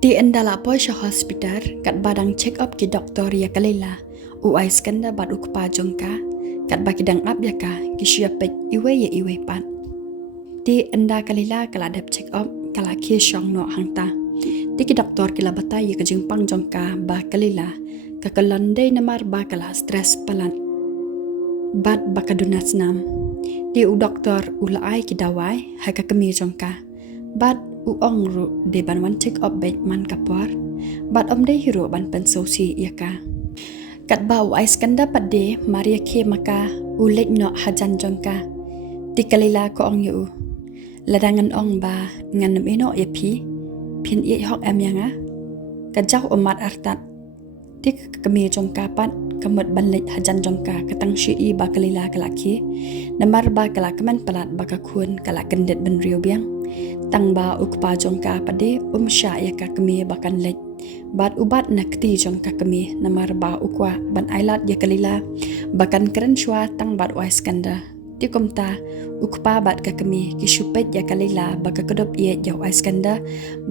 Di endala poisha hospital kat badang check up ki doktor ya kalila uai skanda bad ukpa jongka kat bakidang up ya ka ki syapet iwe pat. Di enda kalila kala dap check up kala ki syong no hangta. Di ki doktor kila batai ya kejingpang jongka ba kalila kakalande namar ba kala stress palan. Bad bakadunas nam. Di u doktor ulai ki dawai haka kemi jongka. Bad uong ru de ban wan check up bet man kapor bat om de hero ban pensosi yaka kat bau ais kanda pade maria ke maka ulet no hajan jongka tikalila ko ong yu ladangan ong ba ngan eno yapi pin ye hok am yanga kajau omat artat tik kami jongka pat kamut banlet hajan jongka katang shi ba kalila kalaki namar ba kala kaman palat bakakun kala kendet ben rio biang tang ba ukpa jongka pade sha ya ka kami bakan lek bat ubat nakti jongka kami namar ba ukwa ban ailat ya kalila bakan keren shwa tang bat wais kanda tikomta ukpa bat ka kami ki shupet ya kalila baka kodop ye ya wais kanda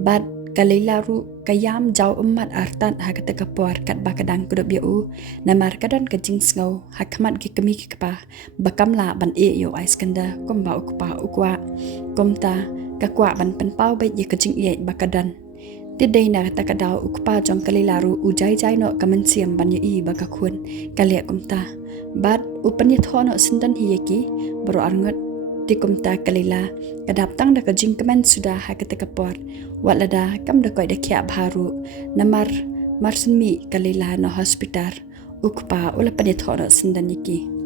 bat kalila ru kayam jau umat artan ha kata kapor kat bakadang kodop ya u namar kadan kajing sngau hakmat ki kami ki kapa bakamla ban e yo wais kanda komba ukpa ukwa komta kakwa ban penpau bet ye kajing ye bakadan tidai na takadau ukpa jong kalilaru ujai jai no kamansiam ban ye i bakakun kalia kumta bat upan ye thono sindan hi yeki baro arngot ti kumta kalila kadap tang da kajing kaman sudah ha kata kapor walada kam da koi da kya bharu namar marsinmi kalila no hospital ukpa ula pan ye thono sindan yeki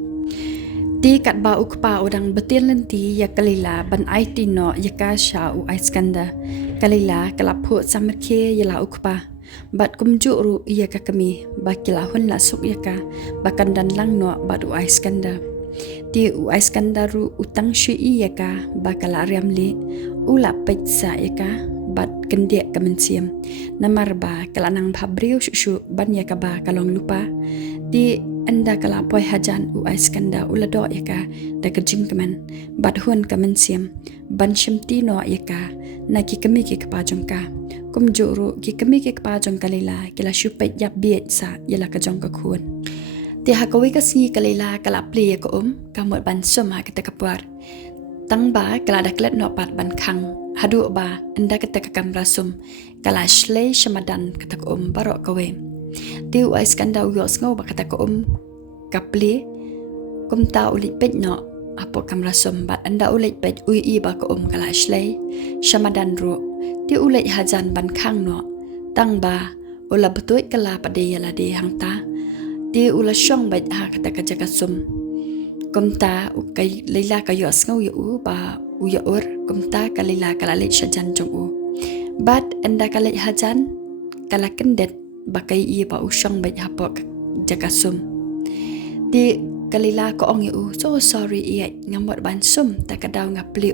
di kat ba ukpa udang betil lenti ya kalila ban IT no ya kasha u aiskanda kalila kalaput samerke ya la ukpa bat kumju ru ya ka kami bakila hun la suk ya ka bakan dan lang no bat u aiskanda di u aiskanda ru utang shi ya ka bakala riamli ula peksa ya ka bat kendek kemensiam namar ba kalanang bhabriu shu ban ya ka ba kalong lupa di anda kalapoi hajan u aiskanda ulado yaka da kajing kaman bat huan kaman siam ban shimti no yaka na ki kami ki kapajong ka kumjuru ki kami ki kapajong kalila kila shupet yap biet sa yala kajong ka khun ti hakawi ka singi kalila kala pli ya ko kamot ban soma kita kapuar tang ba kala daklet no pat ban khang hadu ba anda kita kamra sum kala shlei shamadan kita ko baro kawe tiu aiskanda uyos ngau bakata ko kapli kumta ulit pet no apo kamra sombat anda ulit pet ui ba ko kala shlei shamadan ro ti ulit hajan ban khang no tang ba ula betoi kala pade yala de hangta ti ula shong bet ha kata kajaga sum kumta ukai leila ka yos ngau yu ba uya ur kumta kalila kala le shajan jong u bat anda kala hajan kala kendet bakai ia ba usang bet hapok jakasum di kalila ko ong yu so sorry ia ngamot ban sum takadaw ngapli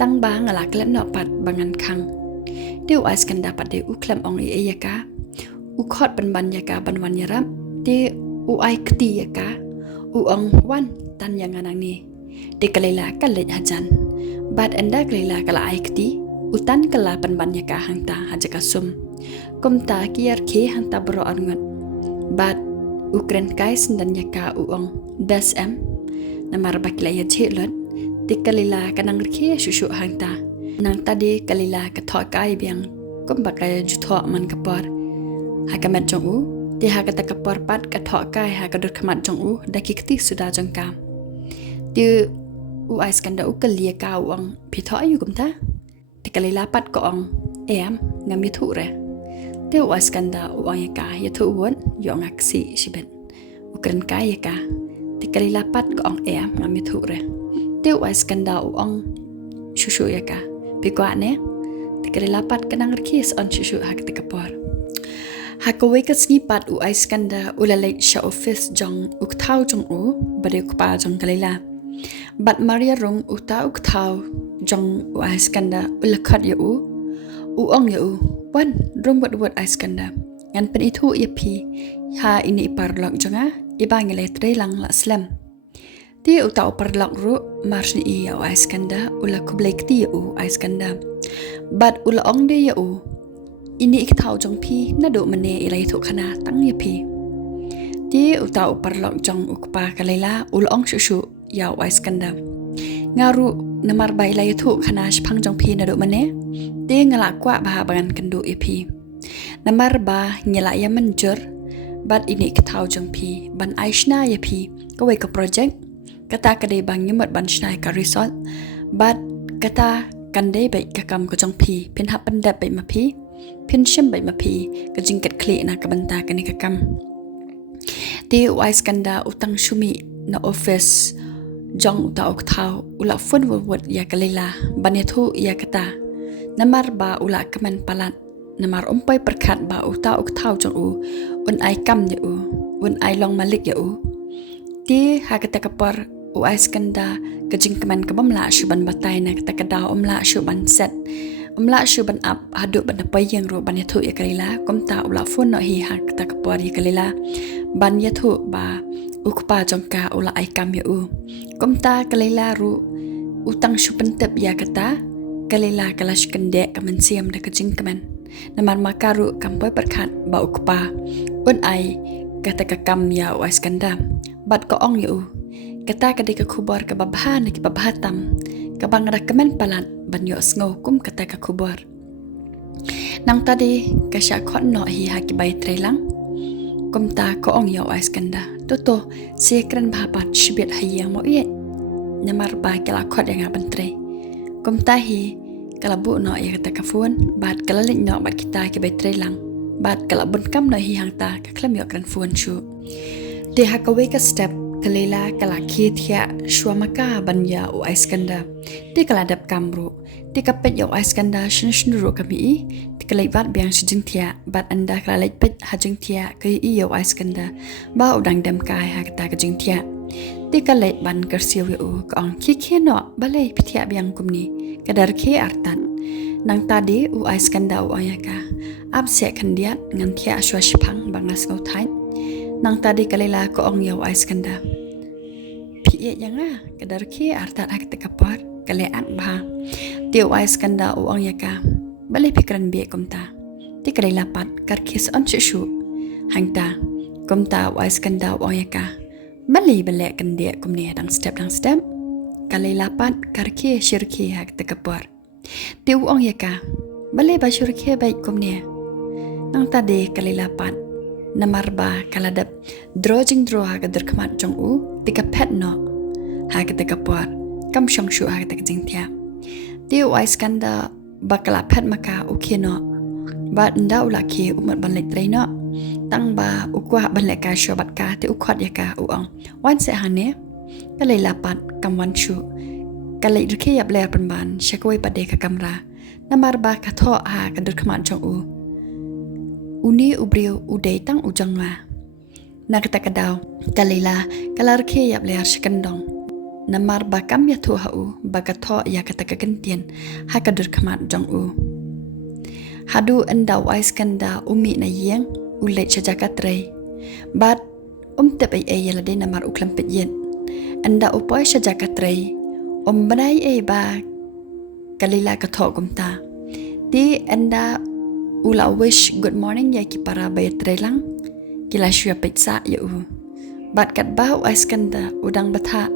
tang ba ngala klan no pat bangan khang di was kan dapat de uklam ong ia ka ukhot ban yaka ban wan yaram di ai kti yaka ong wan tan yang anang ni di kalila kalet hajan bat anda kalila kala ai kti utan kala ban yaka hangta hajakasum kumta kiar ke hanta bro arngat bat ukren kai sindan yaka uong das namar bakila ya chelot tikalila kanang rke shushu hangta nang tadi kalila kathok kai biang kum bakaya jutho man kapar hakamat jong u ti hakata kapar pat kathok kai hakadot khamat jong u dakikti suda jongka ti u aiskanda ukalia ka uong pitho ayu kumta tikalila pat ko ong ngam yithu re Teu waskanda uang yaka yatu uwan yong aksi shibet ukren kaya ka tikali lapat ko ang ngami ture teu waskanda uang shushu yaka pikwa ne tikali lapat kanang rkis on shushu hak tikapor hakawe ka snipat u aiskanda ulalay sha office jong uktau jong u bade ukpa jong kalila bat maria rong uktau jong u aiskanda ulakhat yu uong yu wan rong buat aiskanda ngan pen itu yapi ha ini parlok jonga ibang letre lang la slam ti utau parlok ru marsni iya aiskanda ula kublek ti u aiskanda bat ula ong de u ini ik thau jong pi na do mane ilai thu khana tang ye pi ti utau parlok jong ukpa kalela ulong shu ya wais kanda ngaru namar bai lai thu khana shphang jong pi na do mane ti ngala kwa ba bangan kandu ye pi namar ba ngela ya manjur bat ini ik thau jong pi ban aishna ye pi ko we ko project kata kade bang yumot ban shnai ka result bat kata kande bai ka kam ko jong pi pin hap ban dap bai ma pi pin shim bai ma pi ka jingkat kli na ka banta ka ni ka kam ti wais kanda utang shumi na office jong uta ok thau ula fun wot ya kalela banethu ya kata namar ba ula kaman palat namar umpai perkhat ba uta ok thau jong u un ai kam ya u un ai long malik ya u ti ha kata kapar wais kanda ka jing kaman ka bamla shuban batai na kata ka daw umla shuban set umla shuban up hadu ban pai yang ro banethu ya kalela komta ula fun no hi ha kata kapar ya kalela ban ya thu ba ukpa jongka ula ai kam ya u komta kalela ru utang shupan tep ya kata kalela kalash kende kaman siam da kajing kaman namar makaru kampoy perkhat ba ukpa un ai kata ka kam ya wais kanda bat ko ong ya u kata kade ka khubar ka babhan ki babhatam ka bang rakaman palat ban yo sngo kum kata ka khubar nang tadi ka sha khon no hi ha ki bai trelang komta ko ong yo wais kanda toto sekran bhapat shibet hayang mo ye namar ba kala khot yang bantre komta hi kala bu no ya kata ka phone bat kala lin no bat kita ki bai trelang bat kala bun kam no hi hang ta ka klam yo kran phone chu te ha ka we ka step kalela kala khithia shwamaka banya u aiskanda ti kala dap kamru ti kapet yo aiskanda shin ro kami ti kala bat byang sijing thia bat anda kala lek pet hajing thia kai i yo aiskanda ba udang dam kai ha ta ka jing thia ti kala ban karsiu yo ka ong khi no balai pithia byang kumni kadar khe artan nang tadi u aiskanda u ayaka ap se khandiat ngan thia shwashphang bangas ngau thai nang tadi kalela ko ong yo aiskanda pi yang kadar ki artat hak te kapar kale an ba tiu aiskanda u ong yaka bale pikran be komta ti kalela pat kar khis on shu hangta komta aiskanda u ong yaka bale kan de komne dang step kalela pat kar ki shirki hak te kapar tiu ong yaka bale ba shirki bai komne nang tadi kalela pat namar ba kaladap drojing dro ha kadar khamat jong u tika pet no ha ka kapar kam shong shu ha ka jing thia ti wais kanda bakala pet maka u khino ba nda ula khi umat ban lek trei no tang ba ukwa ban lek ka shobat ka ti ukhot ya ka u ong wan se hane kalai lapat kam wan shu kalai rkhe yap ler pan ban shakoi pade ka kamra namar ba ka tho ha ka dur khamat jong u uni ubriu udai tang ujangwa nakata kadaw kalila kalar khe yap ler shkandong namar ba kam ya thu ha u ba ka tho ya kata ka kentien ha ka dur khamat jong u hadu anda wais kanda umi na yeng ulai chajaka trei bat te ai yala de namar uklam pet yen anda upoy chajaka trei banai ai ba kalila ka tho gumta ti anda ula wish good morning ya ki para bay trelang kila shua pizza ya u bat kat ba wais kanda udang batha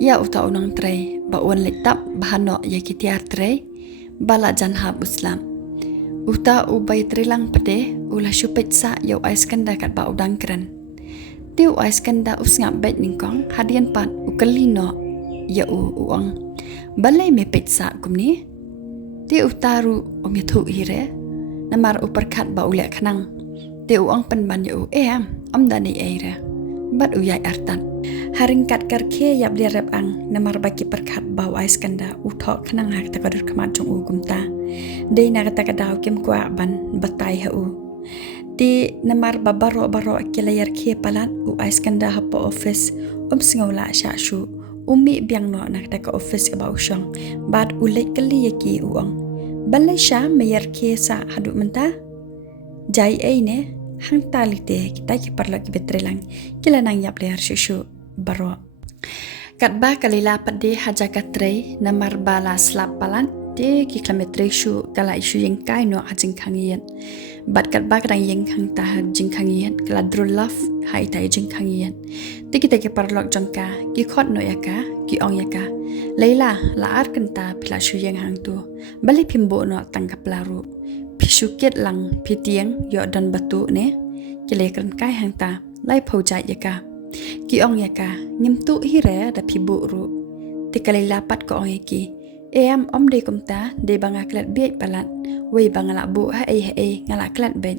ya uta unang trei ba on letap bahano ya ki tiar trei bala janha muslim uta u bay trelang pade ula shu pizza ya wais kanda kat ba udang kran tiu wais kanda usngap bet ningkong hadian pat ukalino ya u uang balai me pizza kumni ti utaru omyathu hire namar uperkat ba ulek khanang te uang penban yu dani aira bat uyai artan haringkat karkhe yap dia rep ang namar baki perkat ba wais kanda utho khanang hak ta kadur khamat jong u gumta de na kata kadaw kim kwa ban batai ha u ti namar baro kilayar khe palat u wais kanda ha po office singola sha shu umi biang no na kata ka office ka ba usong bat ulek kali yaki uang balai sha mayar ke sa hadu menta jai ai ne hang talite kita ki parla ki betrelang kila nang yap ler shu baro kat ba kalila pade haja katre namar bala slap palan de ki kilometre shu kala shu yang kai no ajing khangian bat kat ba kadang yang khang ta jing khangian kala drulaf hai ta jing khangian de kita ke parlok jangka ki khot no yaka ki ong yaka Layla la ar kanta pila shu yang hang tu bali pimbo no tangkap laru pisuket lang pitiang yo dan batu ne kile kan kai hang ta lai phojai yaka ki ong yaka nyim tu hi re da pibu ru ti kalila pat ko ong yaki em om de kumta de banga klat biet palat wei bangala bu ha e ngala klat ben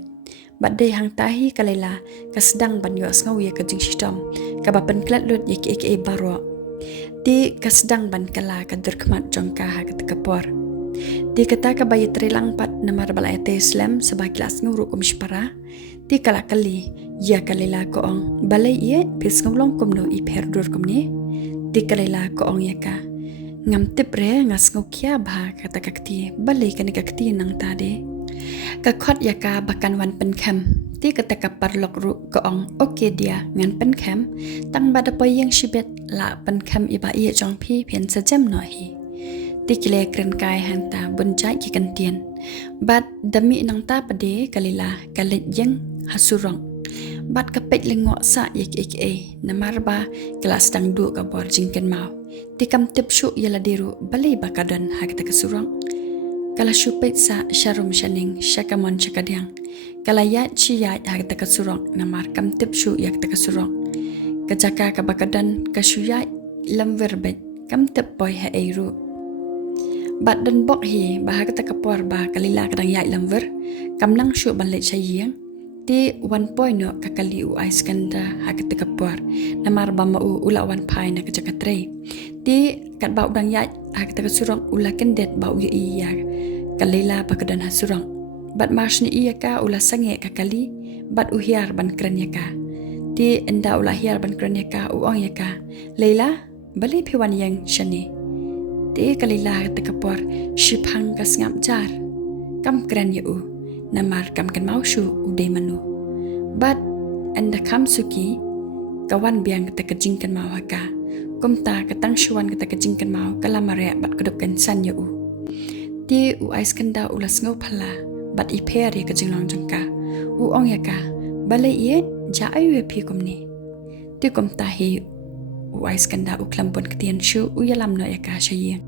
bat de hang ta hi kalila kasdang ban yo ngau ye ka jing sistem ka ba pen klat lut ye ke baro ti kasdang ban kala ka durkmat jongka ha ka kapor ti kata ka bayi trilang pat namar balai te islam sebagai kelas nguru kum shpara ti kala kali ya kalila ko ong balai ye pis ngolong kum no i perdur kum ni ti kalila ko ong ya ka ngam tip re ngas ngau kya bha kata kakti balai kan kakti nang ta de ka khot ya ka bakan wan pen kham ti kata ka parlok ru ko ong okay dia ngan pen kham tang bada poy yang shibet la pen kham iba ye jong phi phen sa jam no hi ti kile kren kai hanta bun jai ki kan tien bat dami nang ta pade kalila kalet yang hasurong bat ka pek lengo sa yek namar ba kelas dang du ka bor jingken mau ti kam tip shu yala deru balai bakadan hak ta kasurong kala shu pek sa sharum shaning shakamon chakadyang kala ya chi ya hak ta kasurong namar kam tip shu yak ta kasurong kajaka ka bakadan ka shu ya lam verbet kam tip boy ha eiru bat dan bok hi bahag ta kapor ba kalila kadang yai lamver kamnang shu ban le chayeng ti 1 point no kakali u ice kanda hag ta kapor namar ba ma u ula 1 pai na kajaka tre ti kat ba udang yai hag ta kasurong ula kendet ba u ya kalila bakadan hasurong bat marsni iya ka ula sange kakali bat u hiar ban kran ya ka ti enda ula hiar ban kran ya ka u ong ya ka Layla bali phiwan yang shani ti kalila ta kapor shipang ka ngam jar kam kran ya u namar kam kan mau shu u de manu but anda kam suki kawan biang ta kajing kan mau ka kumta ka tang shuan ka ta kajing kan mau kala mare bat kudup kan san ya u ti u ais kanda ulas ngau phala bat I pher ya kajing long jangka u ong ya ka balai ye ja ayu phi kumni ti kumta hi u ais kanda u klampon ktian shu u yalam no ya ka shayi